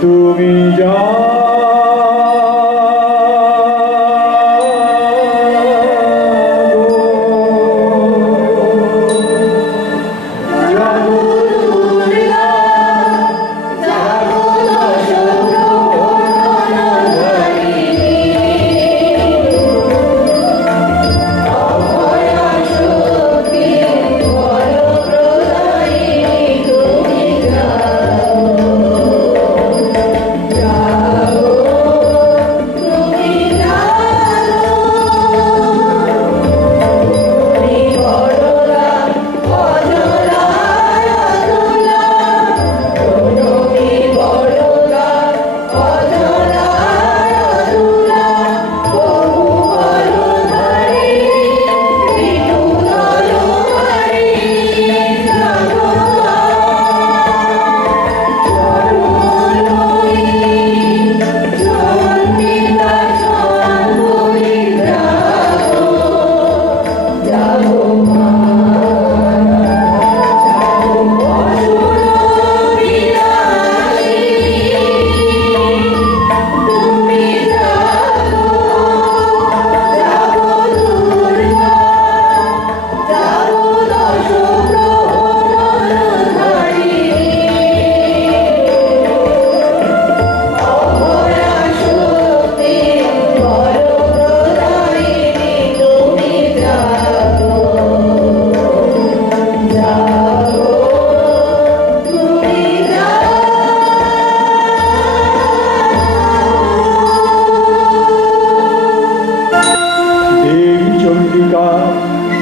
তুমি যা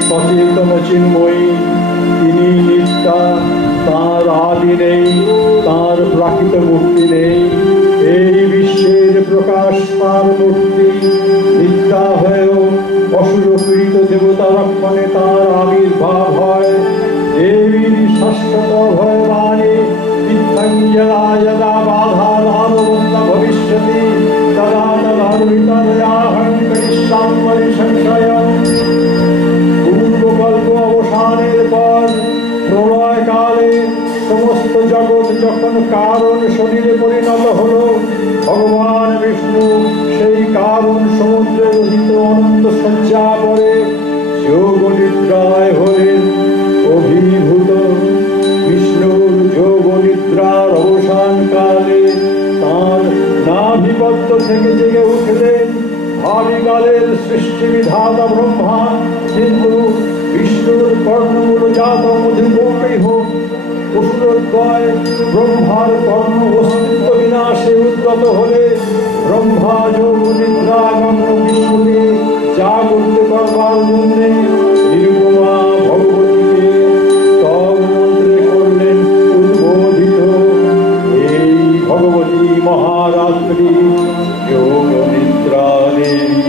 সচেতন চিন্ময়ী, তিনি নিত্যা, তাঁর আদি নেই, তাঁর প্রাকৃত মূর্তি নেই। এই বিশ্বের প্রকাশ তাঁর মূর্তি, নিত্যা হয়েও অসুর পীড়িত দেবতা রক্ষণে তাঁর আবির্ভাব হয়। দেবীর শাশ্বত ভয়বাণী ইত্থঞ্জলা যদা বাধাধারবন্ধা ভবিষ্যতি তদা তদাহং করিষ্যামি সংশয়ম। পূর্বকল্প অবসানের পর প্রলয়কালে সমস্ত জগৎ যখন কারণ শরীরে পরিণত হল, ভগবান বিষ্ণু সেই কারণ সমুদ্রের অধিত অনন্ত শয্যা পরে যোগ নিদ্রায় হলেন অভিভূত। বিষ্ণুর যোগ নিদ্রার অবসান কালে তাঁর নাভিপদ্ম থেকে জেগে উঠলেন ভাবিকালের সৃষ্টি বিধাতা ব্রহ্মা। কিন্তু বিষ্ণুর কর্ণমূল জাত মধুমৌকেই হোক অসুরদ্বয় ব্রহ্মার কর্ণ অস্তিত্ব বিনাশে উদ্যত হলে ব্রহ্মা যোগ নিদ্রাগম্য বিষ্ণুকে জাগরিত করবার জন্যে নিরুপমা ভগবতীকে স্তব মন্ত্রে করলেন উদ্বোধিত। এই ভগবতী মহারাত্রি যোগ নিদ্রা দেবী।